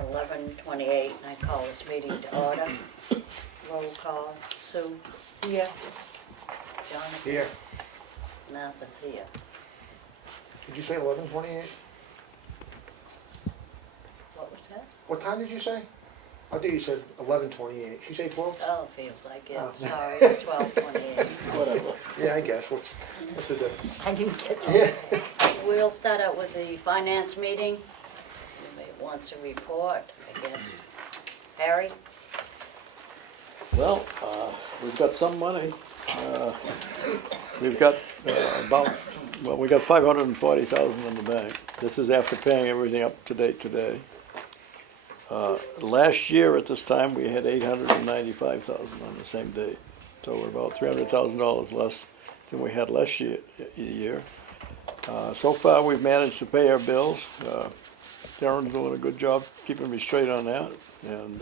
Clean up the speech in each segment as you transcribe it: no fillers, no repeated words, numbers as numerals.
11:28, and I call this meeting to order. Roll call, Sue. Here. Jonathan. Here. Martha's here. Did you say 11:28? What was that? What time did you say? I think you said 11:28. She say 12? Oh, feels like it. Oh. Sorry, it's 12:28. Whatever. Yeah, I guess. What's the difference? I didn't get you. Yeah. We'll start out with the finance meeting. Anybody wants to report, I guess. Harry? Well, we've got some money. We've got we got 540,000 in the bank. This is after paying everything up to date today. Last year at this time, we had 895,000 on the same date. So we're about $300,000 less than we had last year. So far, we've managed to pay our bills. Darren's doing a good job keeping me straight on that. And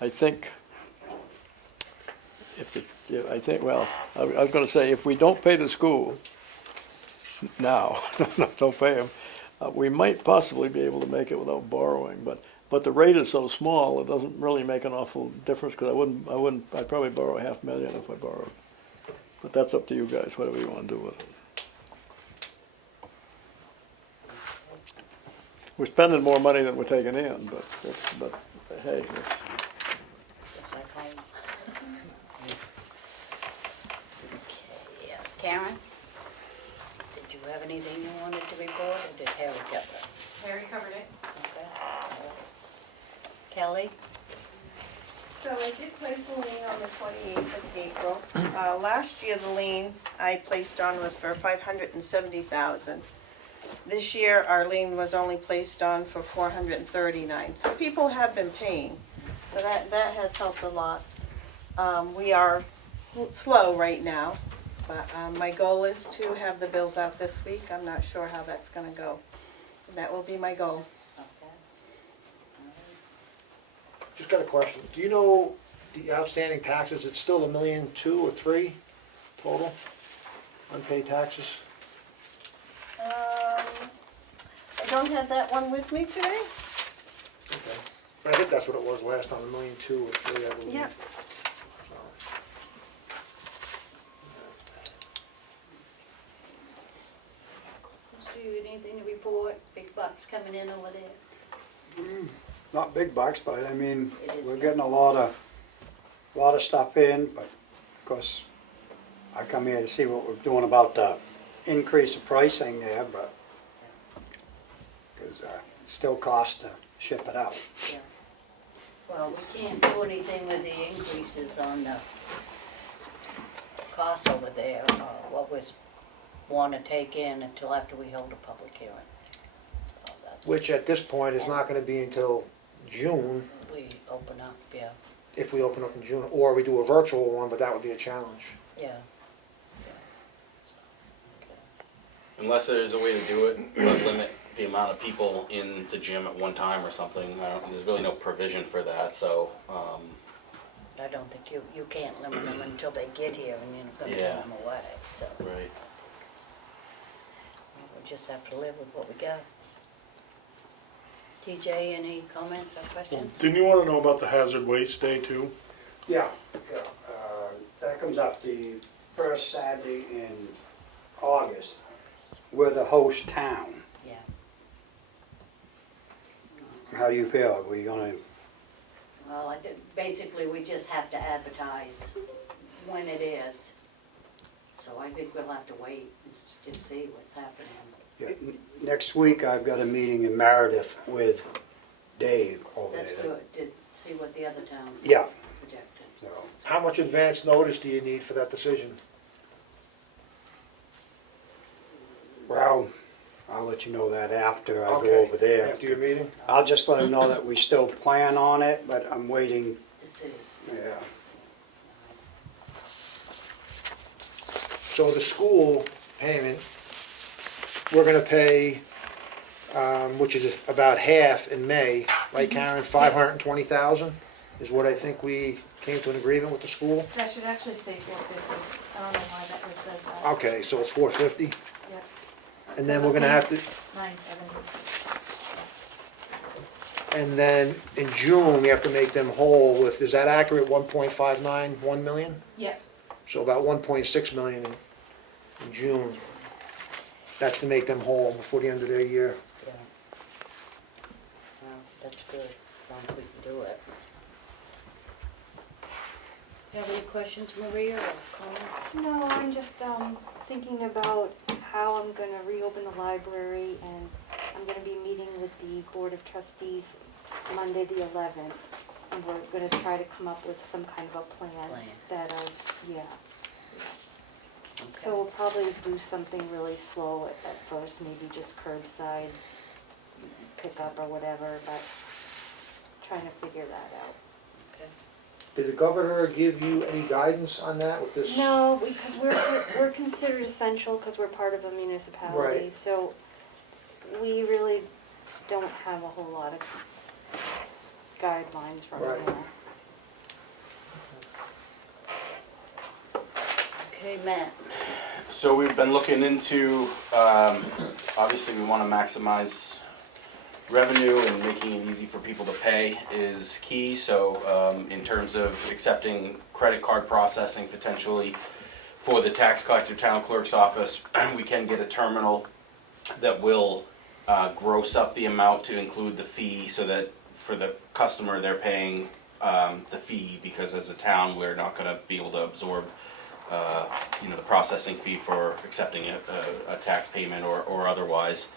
I think I was going to say, if we don't pay the school now, don't pay them, we might possibly be able to make it without borrowing. But the rate is so small, it doesn't really make an awful difference, because I'd probably borrow $500,000 if I borrowed. But that's up to you guys, whatever you want to do with it. We're spending more money than we're taking in, but hey. Just like home. Okay, yeah. Karen? Did you have anything you wanted to report, or did Harry get that? Harry covered it. Okay. All right. Kelly? So I did place a lien on the 28th of April. Last year, the lien I placed on was for $570,000. This year, our lien was only placed on for $439,000. So people have been paying, so that has helped a lot. We are slow right now, but my goal is to have the bills out this week. I'm not sure how that's going to go. That will be my goal. Okay. Just got a question. Do you know the outstanding taxes? It's still $1.2 million or $3 million total unpaid taxes? I don't have that one with me today. Okay. But I think that's what it was last time, $1.2 million or $3 million, I believe. Yep. Stu, anything to report? Big bucks coming in over there? Not big bucks, but I mean, It is we're good. getting a lot of stuff in, but of course, I come here to see what we're doing about the increase of pricing there, but, because it still costs to ship it out. Yeah. Well, we can't do anything with the increases on the costs over there, what we want to take in until after we hold a public hearing. So that's, Which at this point is not going to be until June, we open up, yeah, if we open up in June, or we do a virtual one, but that would be a challenge. yeah. So, okay. Unless there's a way to do it, but limit the amount of people in the gym at one time or something. There's really no provision for that, so, I don't think you can't limit them until they get here and you're gonna Yeah. give them away, so. right. We'll just have to live with what we got. TJ, any comments or questions? Didn't you want to know about the hazard waste day too? Yeah, that comes up the first Saturday in August. We're the host town. Yeah. How do you feel? Are we gonna, Well, I think basically we just have to advertise when it is. So I think we'll have to wait and just see what's happening. yeah, next week I've got a meeting in Meredith with Dave over there. That's good, to see what the other towns Yeah. have projected. So, How much advance notice do you need for that decision? well, I'll let you know that after I go Okay. over there. After your meeting? I'll just let them know that we still plan on it, but I'm waiting, To see. yeah. So the school payment, we're gonna pay, which is about half in May, right Karen, 520,000 is what I think we came to an agreement with the school. That should actually say 450. I don't know why that just says that. Okay, so it's 450, Yep, and then we're gonna have to, 970. And then in June, we have to make them whole with, is that accurate, 1.591 million? Yep. So about 1.6 million in June. That's to make them whole before the end of their year. Yeah. Well, that's good, as long as we can do it. You have any questions, Maria, or comments? No, I'm just thinking about how I'm gonna reopen the library, and I'm gonna be meeting with the Board of Trustees Monday the 11th, and we're gonna try to come up with some kind of a plan that yeah. So we'll probably do something really slow at first, maybe just curbside pickup or whatever, but trying to figure that out. Did the governor give you any guidance on that with this? No, because we're considered essential because we're part of a municipality, Right. so we really don't have a whole lot of guidelines right Right. now. Okay, Matt. So we've been looking into, obviously we want to maximize revenue, and making it easy for people to pay is key. So in terms of accepting credit card processing potentially for the tax collector town clerk's office, we can get a terminal that will gross up the amount to include the fee, so that for the customer they're paying the fee, because as a town we're not going to be able to absorb the processing fee for accepting a tax payment or otherwise.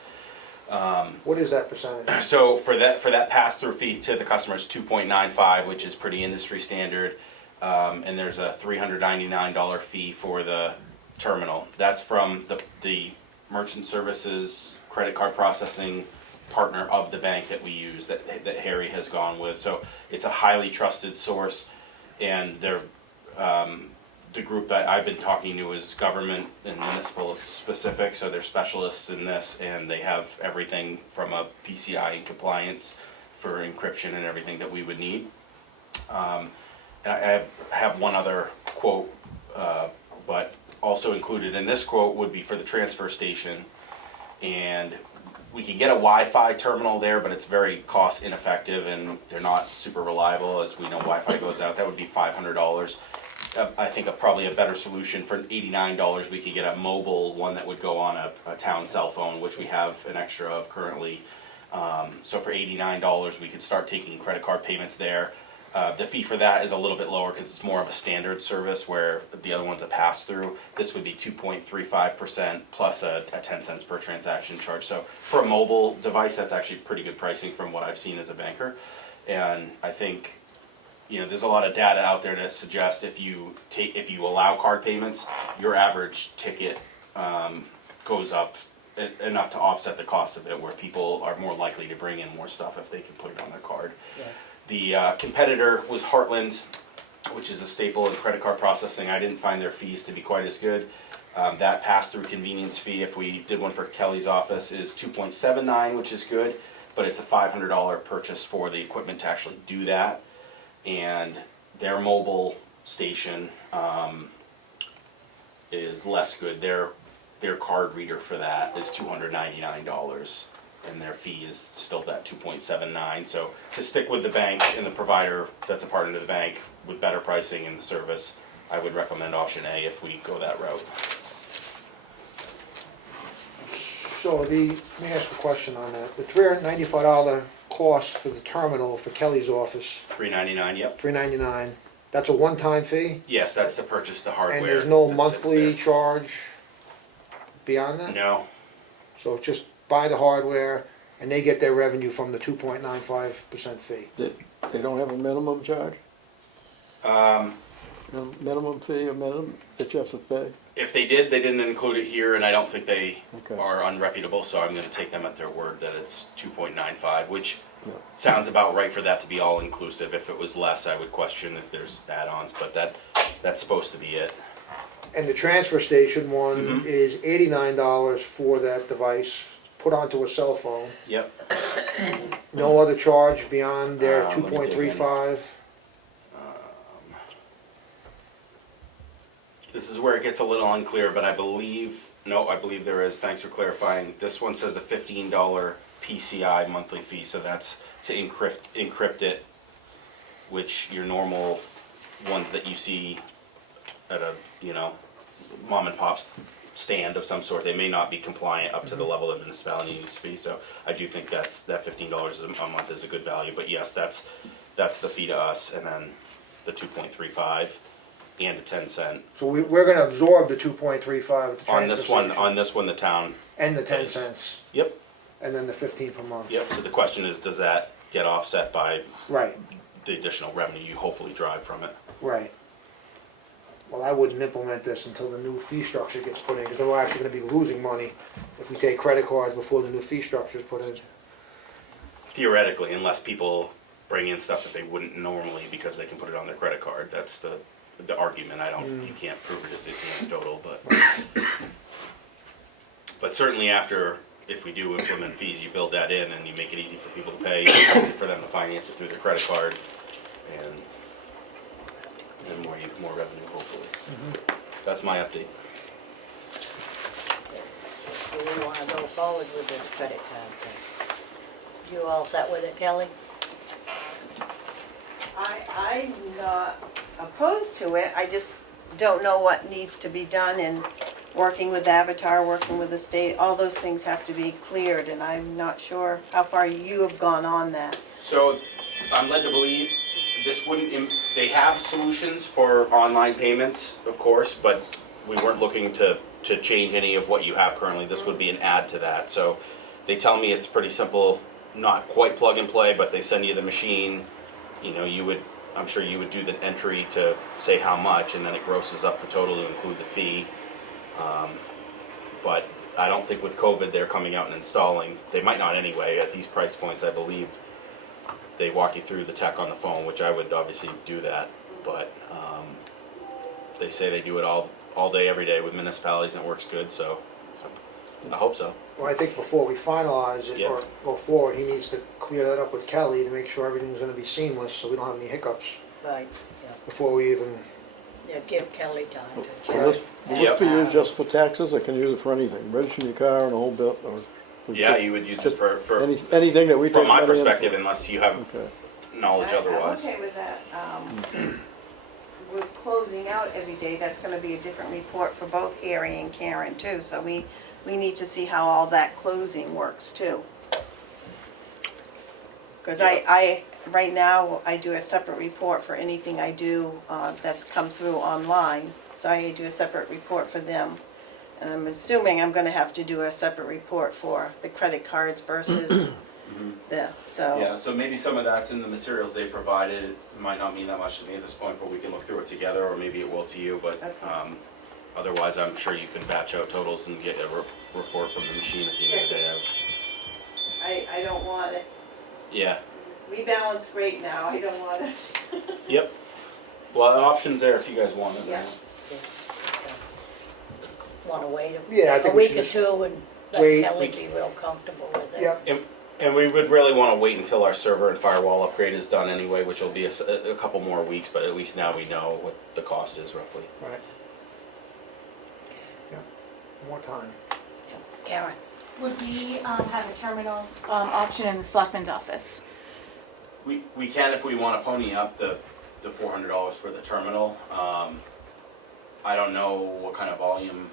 What is that percentage? So for that pass-through fee to the customer is 2.95, which is pretty industry standard, and there's a $399 fee for the terminal. That's from the merchant services credit card processing partner of the bank that we use, that Harry has gone with. So it's a highly trusted source, and they're the group that I've been talking to is government and municipal specific, so they're specialists in this, and they have everything from a PCI and compliance for encryption and everything that we would need. And I have one other quote, but also included in this quote would be for the transfer station, and we can get a Wi-Fi terminal there, but it's very cost ineffective and they're not super reliable. As we know, Wi-Fi goes out. That would be $500. I think probably a better solution for $89, we could get a mobile one that would go on a town cell phone, which we have an extra of currently. So for $89, we could start taking credit card payments there. The fee for that is a little bit lower because it's more of a standard service, where the other one's a pass-through. This would be 2.35% plus a 10 cents per transaction charge. So for a mobile device, that's actually pretty good pricing from what I've seen as a banker. And I think, there's a lot of data out there to suggest if you allow card payments, your average ticket goes up enough to offset the cost of it, where people are more likely to bring in more stuff if they can put it on their card. Yeah. The competitor was Heartland, which is a staple in credit card processing. I didn't find their fees to be quite as good. That pass-through convenience fee, if we did one for Kelly's office, is 2.79, which is good, but it's a $500 purchase for the equipment to actually do that. And their mobile station is less good. Their card reader for that is $299, and their fee is still that 2.79. So to stick with the bank and the provider that's a partner to the bank with better pricing and the service, I would recommend option A if we go that route. So let me ask a question on that. The $395 cost for the terminal for Kelly's office, $399, yep. $399, that's a one-time fee? Yes, that's to purchase the hardware. And there's no that sits monthly there. charge beyond that? No. So just buy the hardware and they get their revenue from the 2.95% fee? They don't have a minimum charge? Minimum fee or minimum that you have to pay? If they did, they didn't include it here, and I don't think they Okay. are unreputable, so I'm gonna take them at their word that it's 2.95, which Yeah. sounds about right for that to be all inclusive. If it was less, I would question if there's add-ons, but that's supposed to be it. And the transfer station one Mhm. is $89 for that device, put onto a cell phone. Yep. No other charge beyond their Let me dig in. 2.35? This is where it gets a little unclear, but I believe there is. Thanks for clarifying. This one says a $15 PCI monthly fee, so that's to encrypt it, which your normal ones that you see at a, you know, mom and pop stand of some sort, they may not be compliant up to the level of municipality needs to be, so I do think that $15 a month is a good value, but yes, that's the fee to us, and then the 2.35 and a 10-cent. So we're gonna absorb the 2.35 at the On transfer this one, station. the town. And the 10 pays. cents, Yep, and then the 15 per month. yep, so the question is, does that get offset by Right, the additional revenue you hopefully drive from it? right. Well, I wouldn't implement this until the new fee structure gets put in, because we're actually gonna be losing money if we take credit cards before the new fee structure is put in. Theoretically, unless people bring in stuff that they wouldn't normally because they can put it on their credit card, that's the argument. I don't, you can't prove it, it's anecdotal, but certainly after, if we do implement fees, you build that in and you make it easy for people to pay, easy for them to finance it through their credit card, and more revenue, hopefully. That's my update. So do we wanna go forward with this credit card thing? You all set with it, Kelly? I'm not opposed to it, I just don't know what needs to be done, and working with Avatar, working with the state, all those things have to be cleared, and I'm not sure how far you have gone on that. So I'm led to believe this wouldn't, they have solutions for online payments, of course, but we weren't looking to change any of what you have currently. This would be an add to that. So they tell me it's pretty simple, not quite plug and play, but they send you the machine. You know, I'm sure you would do the entry to say how much, and then it grosses up the total to include the fee. But I don't think with COVID they're coming out and installing. They might not anyway. At these price points, I believe they walk you through the tech on the phone, which I would obviously do that. But they say they do it all day, every day with municipalities, and it works good. So I hope so. Well, I think before we finalize it, Yeah. or go forward, he needs to clear that up with Kelly to make sure everything's gonna be seamless, so we don't have any hiccups Right, yeah. before we even, Yeah, give Kelly time to Will this, check. will this be used just for taxes, or can you use it for anything? Register your car and a whole bit, or? Yeah, you would use it for Anything that we take from my money in for? perspective, unless you have Okay. knowledge otherwise. I'm okay with that. With closing out every day, that's gonna be a different report for both Harry and Karen too, so we need to see how all that closing works too. Because right now, I do a separate report for anything I do that's come through online, so I do a separate report for them. And I'm assuming I'm gonna have to do a separate report for the credit cards versus so. Yeah, so maybe some of that's in the materials they provided. It might not mean that much to me at this point, but we can look through it together, or maybe it will to you. But Okay. otherwise, I'm sure you can batch out totals and get a report from the machine at the end of the day. I don't want it. Yeah. We balance great now, I don't want it. Yep. Well, the option's there if you guys want it. Yeah. Wanna wait Yeah, I a think we week should or just two and wait. let Kelly be real comfortable with it? yeah, And we would really want to wait until our server and firewall upgrade is done anyway, which will be a couple more weeks, but at least now we know what the cost is roughly. right. Yeah, more time. Karen? Would we have a terminal option in the selectman's office? We can if we want to pony up the $400 for the terminal. I don't know what kind of volume.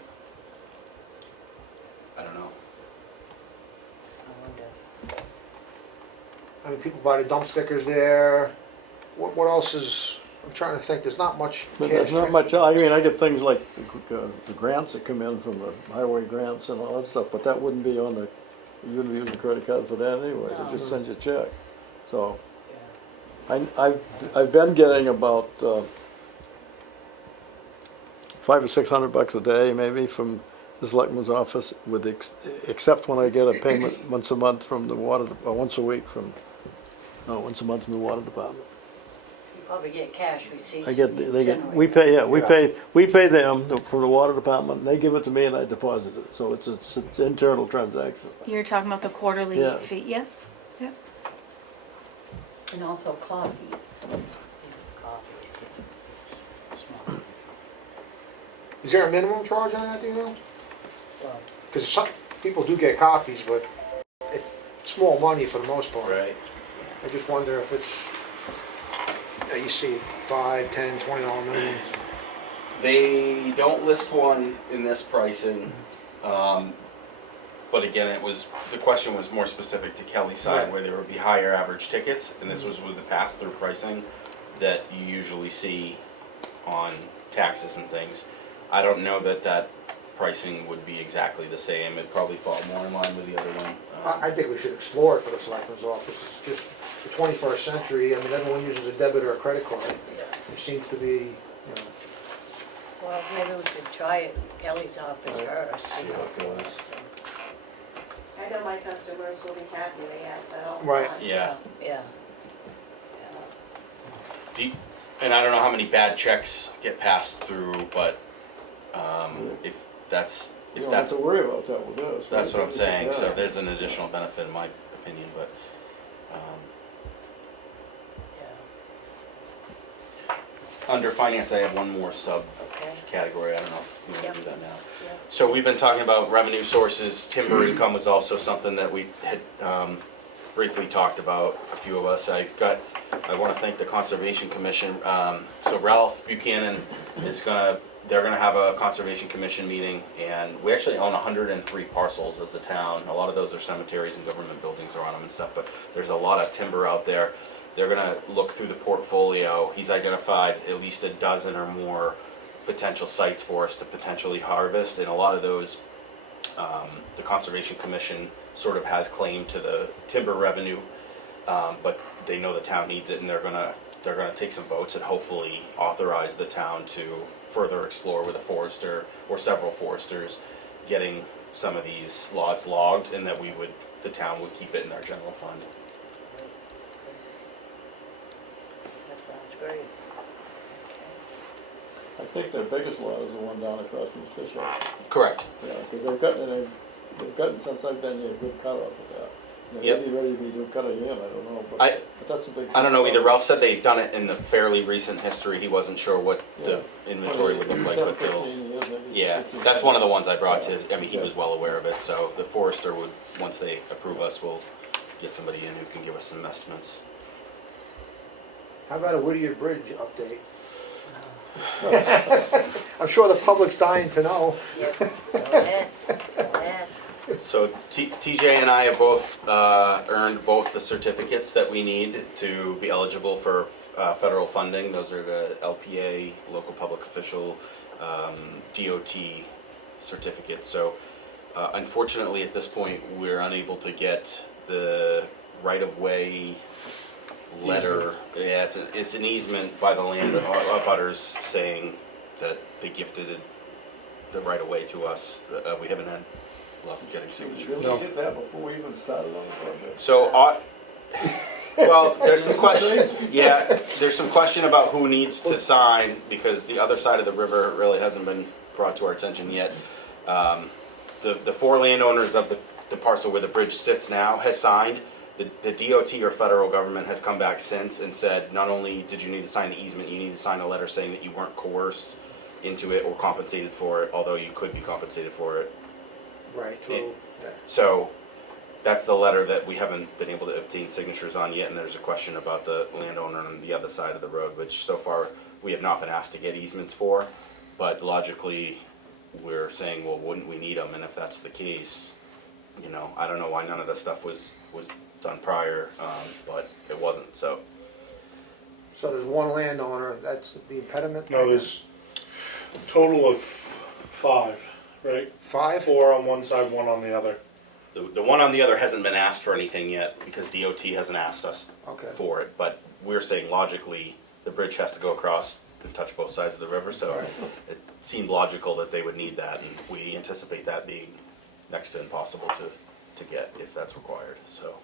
I don't know. I mean, people buy the dump stickers there. What else is, I'm trying to think, there's not much But cash. there's not much, I mean, I get things like the grants that come in from the highway grants and all that stuff, but that wouldn't be on the, you wouldn't be using a credit card for that anyway, they just send you a check. So, I've been getting about $500 or $600 a day maybe from the selectman's office, with except when I get a payment once a month from the water, or once a week from, no, once a month from the water department. You probably get cash receipts. I get, from the they get, incinerator. we pay them from the water department, and they give it to me and I deposit it, so it's an internal transaction. You're talking about the quarterly Yeah. fee, yeah? And also coffees. Coffees, yeah. Small. Is there a minimum charge on that, do you know? Well, Because some people do get copies, but small money for the most part. Right. I just wonder if it's, you see $5, $10, $20 million. They don't list one in this pricing, but again, the question was more specific to Kelly's side, Right. where there would be higher average tickets, and this was with the pass-through pricing that you usually see on taxes and things. I don't know that pricing would be exactly the same. It'd probably fall more in line with the other one. I think we should explore it for the selectmen's office. It's just the 21st century, I mean, everyone uses a debit or a credit card. It seems to be, you know, Well, maybe we could try it in Kelly's office first. See how it goes. So, I know my customers will be happy, they ask that all the Right. time. Yeah. Yeah. And I don't know how many bad checks get passed through, but if that's, You don't have to worry about that with this. that's what I'm right? saying, so Yeah. there's an additional benefit in my opinion, but, Yeah. under finance, I have one more Okay. subcategory, I don't know if you wanna do that now. Yep. So we've been talking about revenue sources, timber income was also something that we had briefly talked about, a few of us. I wanna thank the Conservation Commission, so Ralph Buchanan they're gonna have a Conservation Commission meeting, and we actually own 103 parcels as a town. A lot of those are cemeteries and government buildings are on them and stuff, but there's a lot of timber out there. They're gonna look through the portfolio. He's identified at least a dozen or more potential sites for us to potentially harvest, and a lot of those, the Conservation Commission sort of has claim to the timber revenue, but they know the town needs it, and they're gonna take some votes and hopefully authorize the town to further explore with a forester or several foresters, getting some of these lots logged, and that the town would keep it in our general fund. That sounds great. I think their biggest lot is the one down across from the fish shop. Correct. Yeah, because they've gotten, since I've been here, a good cut off of that. They Yep. may be ready to cut it in, I don't know, but that's a big. I don't know either. Ralph said they've done it in the fairly recent history. He wasn't sure what the Yeah. inventory would look like, but 15 years, maybe yeah, 15 that's one of the ones I brought to Yeah. his, I mean, he was well aware of it, so the forester would, once they approve us, we'll get somebody in who can give us some estimates. how about a Whittier Bridge update? I'm sure the public's dying to know. Yep. Go ahead. Go ahead. So TJ and I have both earned both the certificates that we need to be eligible for federal funding. Those are the LPA, local public official, DOT certificates. So unfortunately, at this point, we're unable to get the right-of-way letter. Yeah, it's an easement by the land abutters saying that they gifted the right-of-way to us. We haven't had luck getting signatures. Did we get that before we even started on the project? So, well, there's some question, yeah, there's some question about who needs to sign, because the other side of the river really hasn't been brought to our attention yet. The four landowners of the parcel where the bridge sits now has signed. The DOT or federal government has come back since and said, not only did you need to sign the easement, you need to sign a letter saying that you weren't coerced into it or compensated for it, although you could be compensated for it. Right. So that's the letter that we haven't been able to obtain signatures on yet, and there's a question about the landowner on the other side of the road, which so far we have not been asked to get easements for, but logically we're saying, well, wouldn't we need them? And if that's the case, you know, I don't know why none of this stuff was done prior, but it wasn't, so. So there's one landowner, that's the impediment? No, there's a total of 5, right? 5? 4 on one side, 1 on the other. The one on the other hasn't been asked for anything yet because DOT hasn't asked us Okay. for it, but we're saying logically the bridge has to go across and touch both sides of the river, so Right. it seemed logical that they would need that, and we anticipate that being next to impossible to get if that's required, so.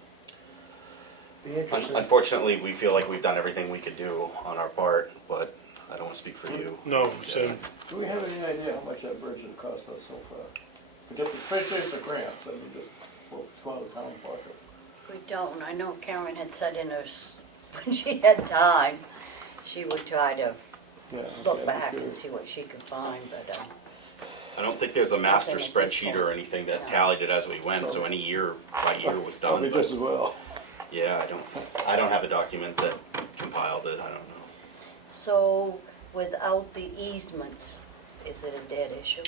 Be interesting. Unfortunately, we feel like we've done everything we could do on our part, but I don't want to speak for you. No, so Do we have any idea how much that bridge has cost us so far? Especially if the grants, I mean, it's going to the town pocket. We don't. I know Karen had said in her, when she had time, she would try to Yeah, okay, look I'm back and curious. see what she could find, but I don't think there's a master Nothing at this spreadsheet point. or anything that No. tallied it as we went, so any year by year was done. Probably but- just as well. Yeah, I don't have a document that compiled it, I don't know. So without the easements, is it a dead issue?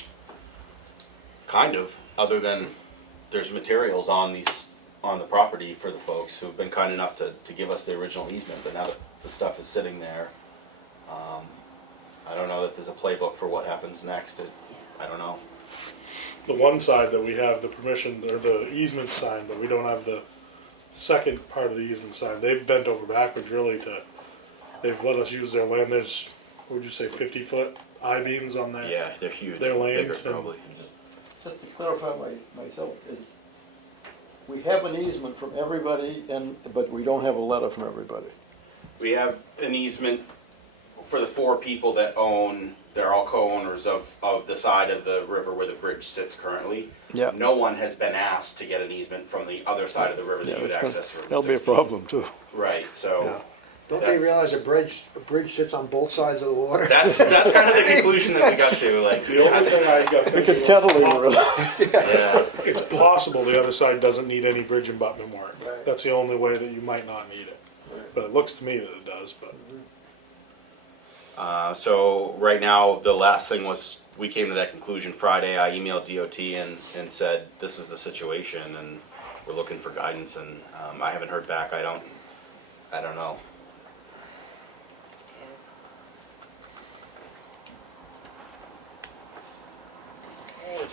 Kind of, other than there's materials on the property for the folks who've been kind enough to give us the original easement, but now that the stuff is sitting there, I don't know that there's a playbook for what happens next, I don't know. The one side that we have the permission, or the easement signed, but we don't have the second part of the easement signed. They've bent over backwards really they've let us use their land. There's, what would you say, 50-foot I-beams on that? Yeah, they're huge, Their land bigger and- probably. Just to clarify myself, is we have an easement from everybody, but we don't have a letter from everybody. We have an easement for the 4 people that own, they're all co-owners of the side of the river where the bridge sits currently. Yeah. No one has been asked to get an easement from the other side of the river that Yeah, you would that's gonna- access from That'll be a 60. problem too. Right, so. Don't they That's- realize a bridge sits on both sides of the water? That's kind of the conclusion that we got to, like. The only thing I got We thinking could cantilever it. Yeah, it's possible the other side doesn't need any bridge abutment work. Right. That's the only way that you might not need it. But it looks to me that it does, but. so right now, the last thing was, we came to that conclusion Friday. I emailed DOT and said, this is the situation, and we're looking for guidance, and I haven't heard back. I don't know. Okay.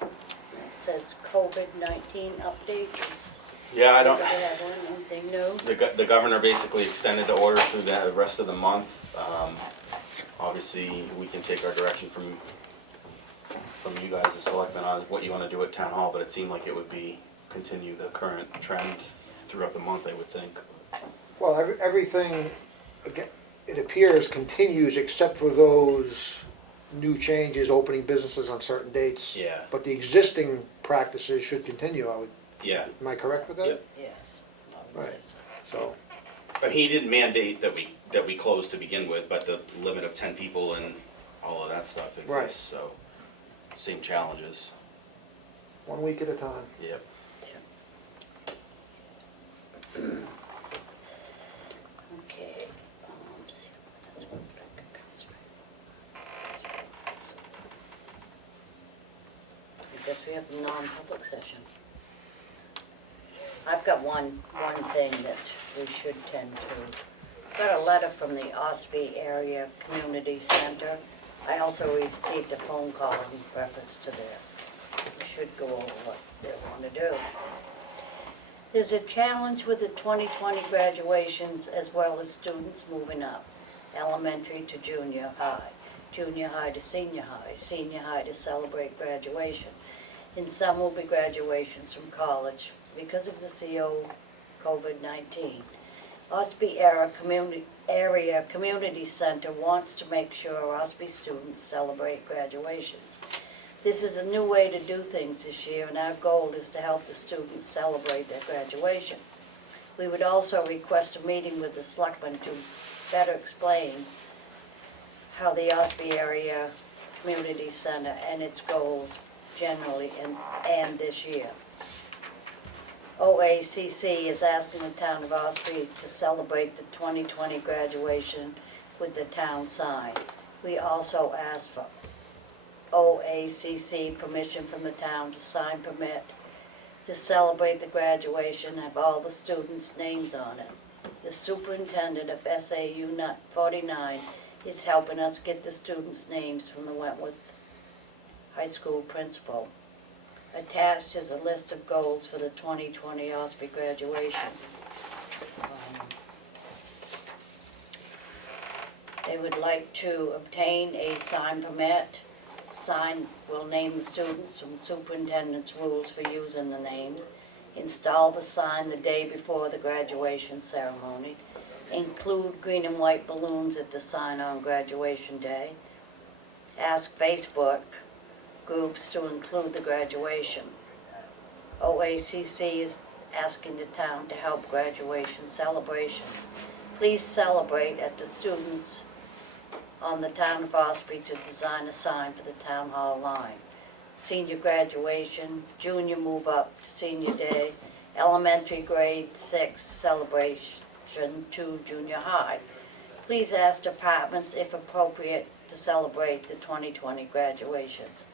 It says COVID-19 update. Yeah, I don't. Anybody have one, anything new? The governor basically extended the order through the rest of the month. Obviously, we can take our direction from you guys as selectmen on what you want to do at town hall, but it seemed like it would be continue the current trend throughout the month, I would think. Well, everything, again, it appears continues except for those new changes, opening businesses on certain dates. Yeah. But the existing practices should continue, Yeah. am I correct with that? Yep. Yes. I would say Right. so. So, He didn't mandate that we close to begin with, but the limit of 10 people and all of that stuff exists, Right. so same challenges. 1 week at a time. Yep. Okay. See, that's what I guess we have the non-public session. I've got one thing that we should tend to. Got a letter from the Ossipee Area Community Center. I also received a phone call in reference to this. We should go over what they want to do. There's a challenge with the 2020 graduations as well as students moving up, elementary to junior high to senior high to celebrate graduation. And some will be graduations from college because of the COVID-19. Ossipee Area Community Center wants to make sure Ossipee students celebrate graduations. This is a new way to do things this year, and our goal is to help the students celebrate their graduation. We would also request a meeting with the Selectmen to better explain how the Ossipee Area Community Center and its goals generally and this year. OACC is asking the town of Ossipee to celebrate the 2020 graduation with the town sign. We also asked for OACC permission from the town to sign permit to celebrate the graduation and have all the students' names on it. The superintendent of SAU 49 is helping us get the students' names from the Wentworth High School principal. Attached is a list of goals for the 2020 Ossipee graduation. They would like to obtain a sign permit. Sign will name the students from the superintendent's rules for using the names. Install the sign the day before the graduation ceremony. Include green and white balloons at the sign on graduation day. Ask Facebook groups to include the graduation. OACC is asking the town to help graduation celebrations. Please celebrate at the students' on the town of Ossipee to design a sign for the town hall line. Senior graduation, junior move up to senior day, elementary grade 6 celebration to junior high. Please ask departments if appropriate to celebrate the 2020 graduations.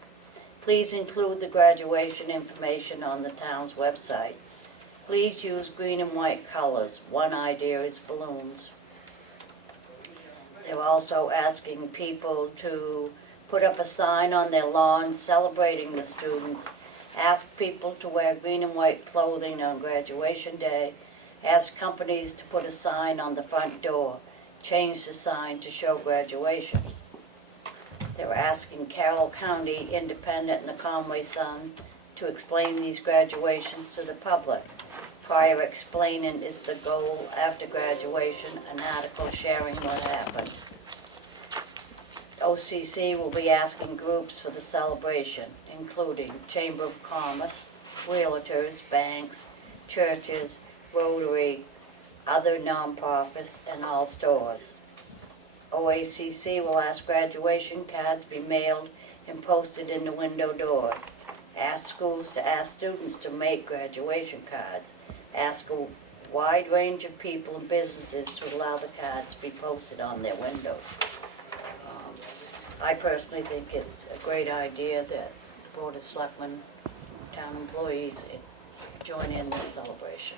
Please include the graduation information on the town's website. Please use green and white colors. One idea is balloons. They're also asking people to put up a sign on their lawn celebrating the students. Ask people to wear green and white clothing on graduation day. Ask companies to put a sign on the front door. Change the sign to show graduation. They were asking Carroll County Independent and the Conway Sun to explain these graduations to the public. Prior explaining is the goal after graduation, an article sharing what happened. OCC will be asking groups for the celebration, including Chamber of Commerce, realtors, banks, churches, Rotary, other nonprofits, and all stores. OACC will ask graduation cards be mailed and posted in the window doors. Ask schools to ask students to make graduation cards. Ask a wide range of people and businesses to allow the cards to be posted on their windows. I personally think it's a great idea that the Board of Selectmen, town employees join in this celebration.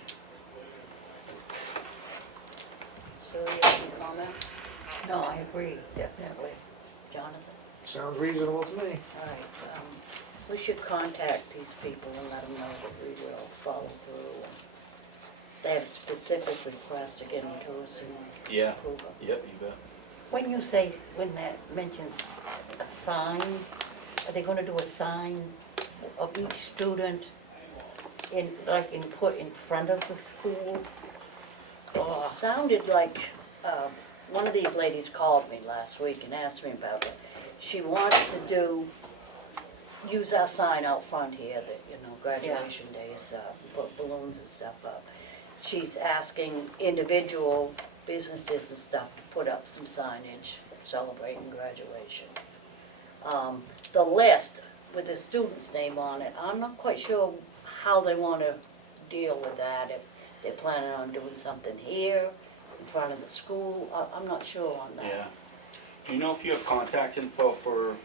So you have any comment? No, I agree, definitely. Jonathan? Sounds reasonable to me. All right, we should contact these people and let them know that we will follow through. They have a specific request to get into us and Yeah. approve it. Yep, you bet. When you say, when that mentions a sign, are they gonna do a sign of each student put in front of the school? It Or- sounded like, one of these ladies called me last week and asked me about it. She wants to use our sign out front here that, graduation days, put balloons and stuff up. She's asking individual businesses and stuff to put up some signage celebrating graduation. The list with the student's name on it, I'm not quite sure how they want to deal with that. If they're planning on doing something here, in front of the school, I'm not sure on that. Yeah. Do you know if you have contact info for,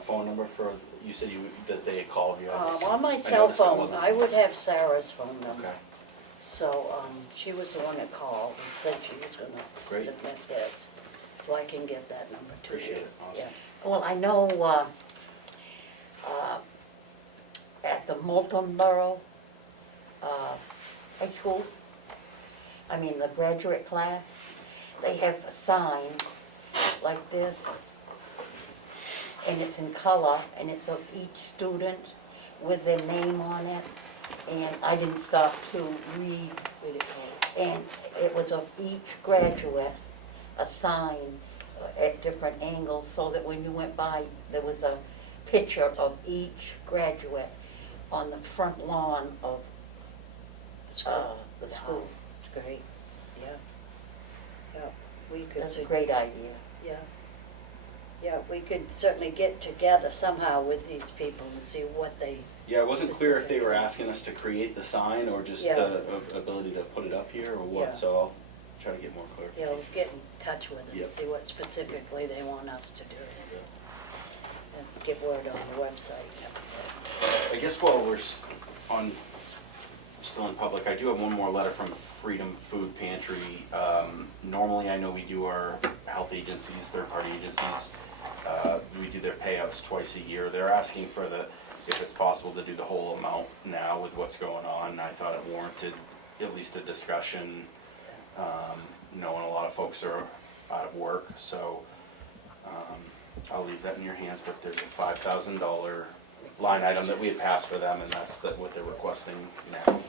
phone number for, you said that they had called you? On my I cell noticed it phone, wasn't- I would have Sarah's phone number. Okay. So, she was the one that called and said she was gonna Great. submit this. So I can get that number to you. Appreciate it. Awesome. Yeah. Well, I know, at the Moulton Borough, high school, the graduate class, they have a sign like this, and it's in color, and it's of each student with their name on it, and I didn't stop to read, and it was of each graduate, a sign at different angles, so that when you went by, there was a picture of each graduate on the front lawn of the school. It's great, yeah. Yeah, we could. That's a great idea. Yeah. Yeah, we could certainly get together somehow with these people and see what they, Yeah, it wasn't clear if they were asking us to create the sign or just Yeah. the ability to put it up here or what, Yeah. so I'll try to get more clarification. get in touch with them, Yep. see what specifically they want us to do. And give word on the website and everything. I guess while we're still in public, I do have one more letter from Freedom Food Pantry. Normally, I know we do our health agencies, third-party agencies, we do their payouts twice a year. They're asking for if it's possible to do the whole amount now with what's going on. I thought it warranted at least a discussion, knowing a lot of folks are out of work, so I'll leave that in your hands, but there's a $5,000 line item that we had passed for them, and that's what they're requesting now.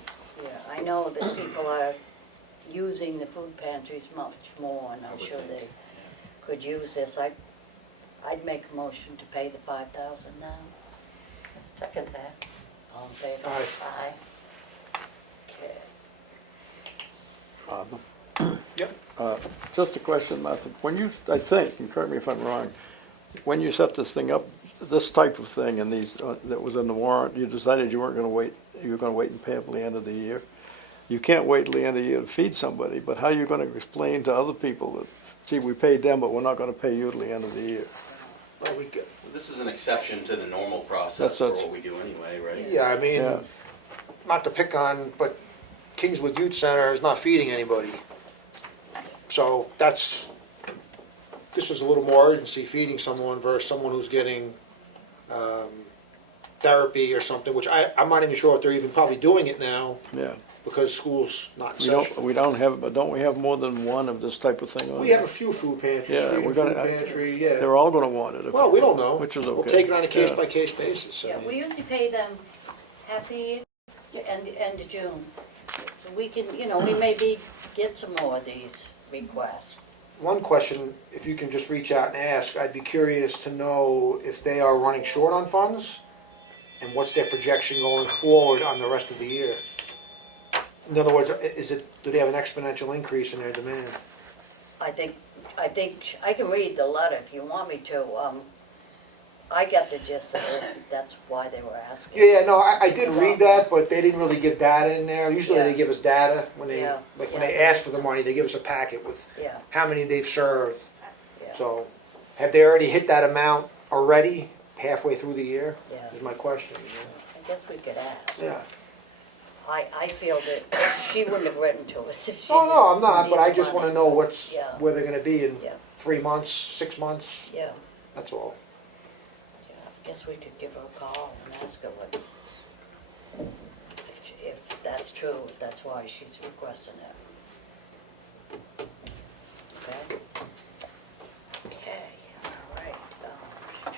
Yeah, I know that people are using the food pantries much more, and I I'm would sure think, they could use this. I'd make a motion to pay the 5,000 now. Second that. All in favor? Aye. Aye. Okay. Yep. Just a question, Martha. When you, I think, and correct me if I'm wrong, when you set this thing up, this type of thing and these, that was in the warrant, you decided you weren't gonna wait, you were gonna wait and pay up till the end of the year. You can't wait till the end of the year to feed somebody, but how are you gonna explain to other people that, gee, we paid them, but we're not gonna pay you till the end of the year? Well, we could- This is an exception to the normal process for That's- what we do anyway, right? Yeah, I mean, Yeah. not to pick on, but Kingswood Youth Center is not feeding anybody. So that's, this is a little more urgency, feeding someone versus someone who's getting therapy or something, which I'm not even sure if they're even probably doing it now Yeah. because school's not in We don't, session. we don't have, but don't we have more than one of this type of thing on? We have a few food pantries, Yeah, Freedom we're Food gonna- Pantry, yeah. They're all gonna want it. Well, we don't know. Which is okay. We'll take it on a Yeah. case-by-case basis. I Yeah, mean. we usually pay them half the year, end of June. So we can, we maybe get some more of these requests. One question, if you can just reach out and ask, I'd be curious to know if they are running short on funds and what's their projection going forward on the rest of the year. In other words, do they have an exponential increase in their demand? I think, I can read the letter if you want me to. I get the gist of this, that's why they were asking. Yeah, no, I did read that, but they didn't really give data in there. Usually they Yeah. give us data when they, Yeah, like when yeah. they ask for the money, they give us a packet with Yeah, how many they've served. yeah, So, have they already hit that amount already, halfway through the year? yeah. Is my question. I guess we could ask. Yeah. I feel that she wouldn't have written to us if she. No, I'm not, but I needed just money. wanna know what's, Yeah. where they're gonna be in Yeah. 3 months, 6 months, Yeah, that's all. yeah, I guess we could give her a call and ask her what's, if that's true, if that's why she's requesting it. Okay? Okay, all right.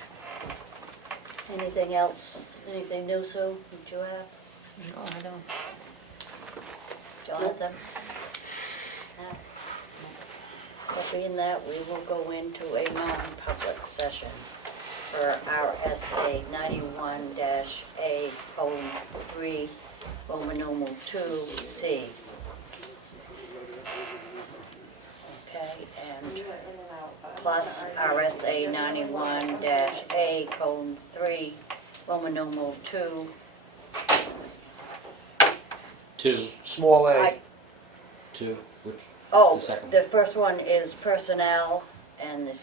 Anything else, anything new, Sue, that you have? No, I don't. Jonathan? No? Well, being that, we will go into a non-public session for RSA 91-A, colon 3, Roman numeral 2C. Okay, and plus RSA 91-A, colon 3, Roman numeral 2. Small A. I- Two, which, Oh, The second the first one is personnel, and the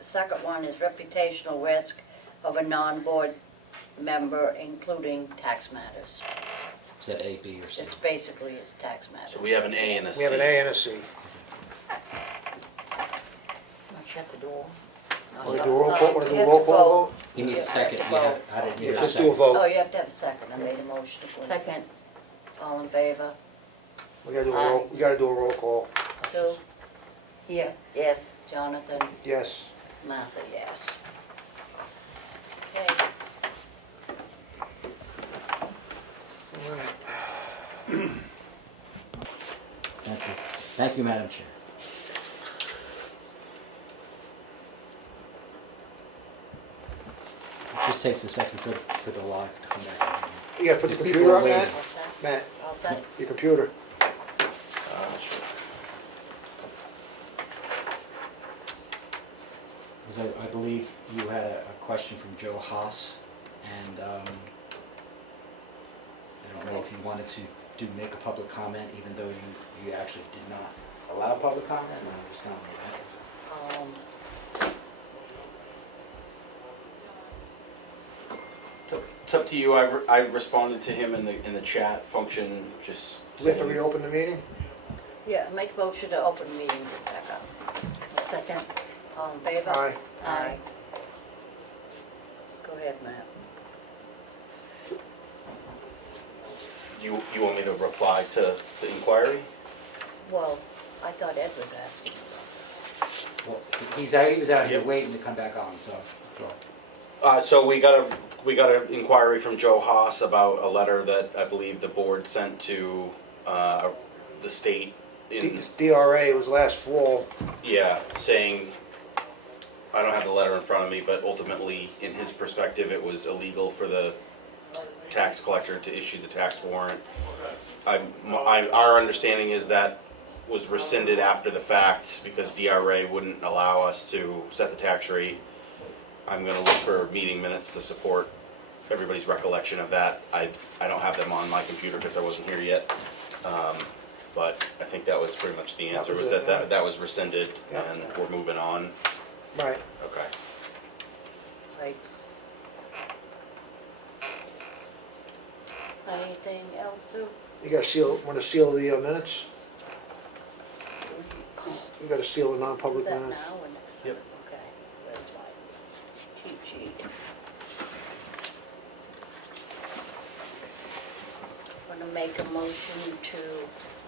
second one is reputational risk of a non-board member, including tax matters. is that A, B, or C? It's basically it's tax matters. So we have an A and a C. We have an A and a C. I'll shut the door. Wanna do a roll call, wanna do a roll call vote? You need Yeah, a second, I you have have, to I didn't hear a Let's do a second. Oh, vote. you have to have a second, I made a motion to go in. Second, All in favor? We gotta do a roll, we gotta do a roll call. Sue, here, yes. Jonathan, Yes. Martha, yes. Okay. Thank you. Thank you, Madam Chair. It just takes a second for the live to come back. You gotta put the People computer are up, Matt? waiting. All set? Matt, All set? your computer. Because I believe you had a question from Joe Haas, and I don't know if you wanted to make a public comment, even though you actually did not allow public comment, or just not that. It's up to you. I responded to him in the chat function, just. Do we have to saying- reopen the meeting? Yeah, make motion to open meeting back up. Second, All in favor? Aye. Aye. Go ahead, Matt. You want me to reply to the inquiry? Well, I thought Ed was asking. Well, he was out here Yep. waiting to come back on, so. So we got an inquiry from Joe Haas about a letter that I believe the board sent to the state in, DRA, it was last fall. yeah, saying, I don't have the letter in front of me, but ultimately, in his perspective, it was illegal for the tax collector to issue the tax warrant. Our understanding is that was rescinded after the fact because DRA wouldn't allow us to set the tax rate. I'm gonna look for meeting minutes to support everybody's recollection of that. I don't have them on my computer because I wasn't here yet. But I think that was pretty much the answer, was was it, yeah. that was rescinded Yeah. and we're moving on. Right. Okay. Right. Anything else, Sue? You gotta seal, wanna seal the minutes? You gotta seal the non-public That minutes. now or next time? Yep. Okay, that's my cheat sheet. Want to make a motion to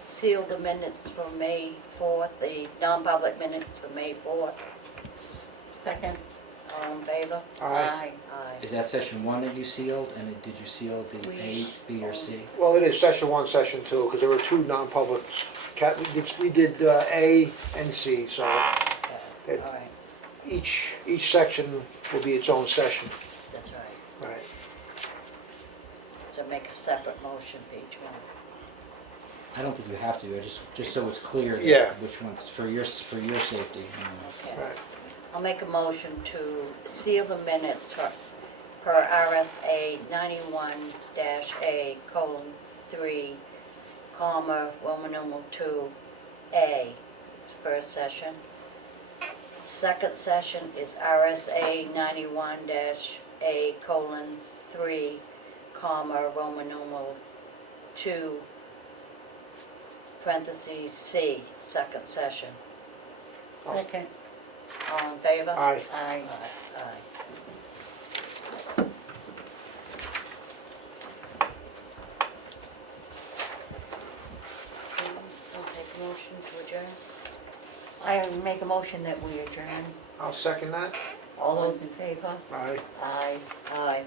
seal the minutes for May 4th, the non-public minutes for May 4th. Second. All in favor? Aye. Aye. Is that session 1 that you sealed, and did you seal the A, We- B, or C? Well, it is session 1, session 2, because there were 2 non-publics. We did A and C, so Okay, that all right, each section will be its own session. that's right. Right. So make a separate motion for each one. I don't think you have to, just so it's clear that Yeah. which one's for your safety. You know. Okay. Right. I'll make a motion to seal the minutes per RSA 91-A:3, Roman numeral 2A. It's first session. Second session is RSA 91-A:3, Roman numeral 2, parentheses C, second session. Second. All in favor? Aye. Aye. Aye. I'll take a motion to adjourn. I make a motion that we adjourn. I'll second that. All those in favor? Aye. Aye. Aye.